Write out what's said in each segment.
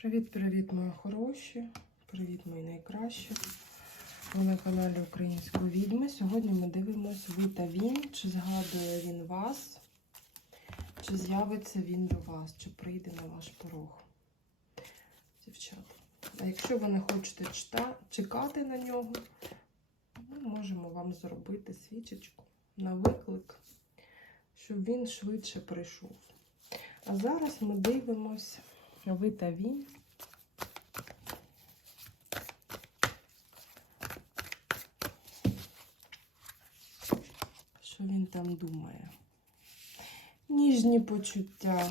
Привіт-привіт, мої хороші! Привіт, мої найкращі! Ви на каналі Української відьми. Сьогодні ми дивимося ви та він, чи згадує він вас, чи з'явиться він до вас, чи прийде на ваш порог. Дівчата. А якщо ви не хочете чита- чекати на нього, ми можемо вам зробити свічечку на виклик, щоб він швидше прийшов. А зараз ми дивимося ви та він. Що він там думає? Ніжні почуття.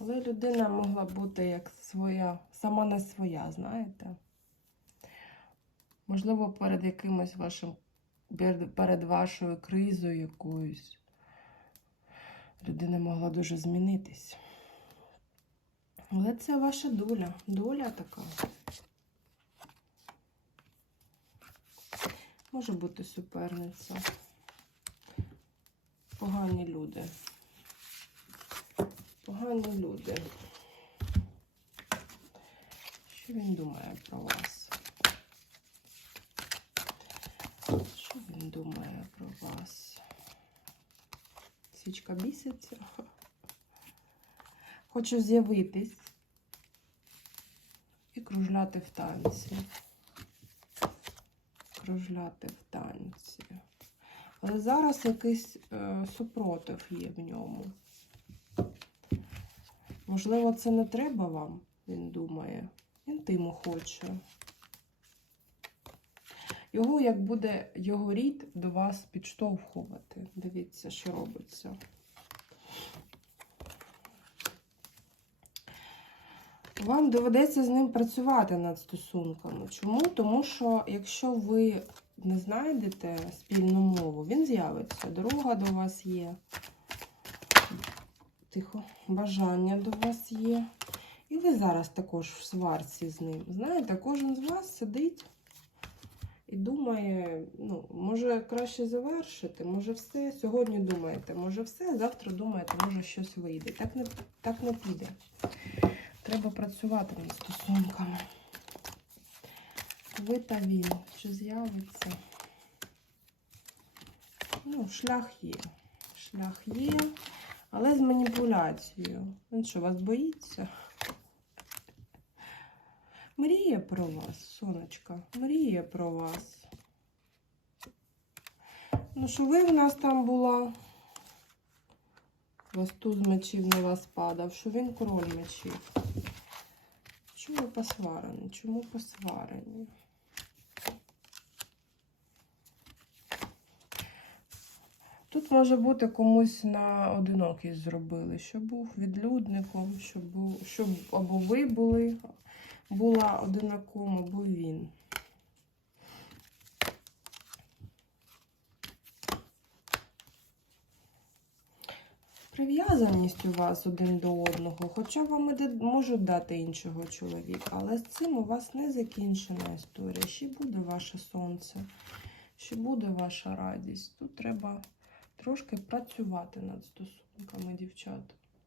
Але людина могла бути як своя, сама не своя, знаєте? Можливо, перед якимось вашим, перед вашою кризою якоюсь людина могла дуже змінитись. Але це ваша доля. Доля така. Може бути суперниця. Погані люди. Погані люди. Що він думає про вас? Що він думає про вас? Свічка біситься. Хочу з'явитись і кружляти в танці. Кружляти в танці. Але зараз якийсь е, супротив є в ньому. Можливо, це не треба вам, він думає. Інтиму хоче. Його, як буде його рід до вас підштовхувати. Дивіться, що робиться. Вам доведеться з ним працювати над стосунками. Чому? Тому що якщо ви не знайдете спільну мову, він з'явиться. Дорога до вас є. Тихо, бажання до вас є. І ви зараз також в сварці з ним. Знаєте, кожен з вас сидить і думає, ну, може краще завершити, може все. Сьогодні думаєте, може все, завтра думаєте, може щось вийде. Так не, так не піде. Треба працювати над стосунками. Ви та він, чи з'явиться? Ну, шлях є. Шлях є, але з маніпуляцією. Він що, вас боїться? Мріє про вас, сонечка, мріє про вас. Ну, що ви в нас там була? Вас туз мечів на вас падав, що він король мечів. Чому посварені? Чому посварені? Тут може бути комусь на одинокість зробили, щоб був відлюдником, щоб був, щоб або ви були, була одинаком, або він. Прив'язаність у вас один до одного, хоча вам можуть дати іншого чоловіка, але з цим у вас не закінчена історія. Ще буде ваше сонце, ще буде ваша радість. Тут треба трошки працювати над стосунками, дівчата.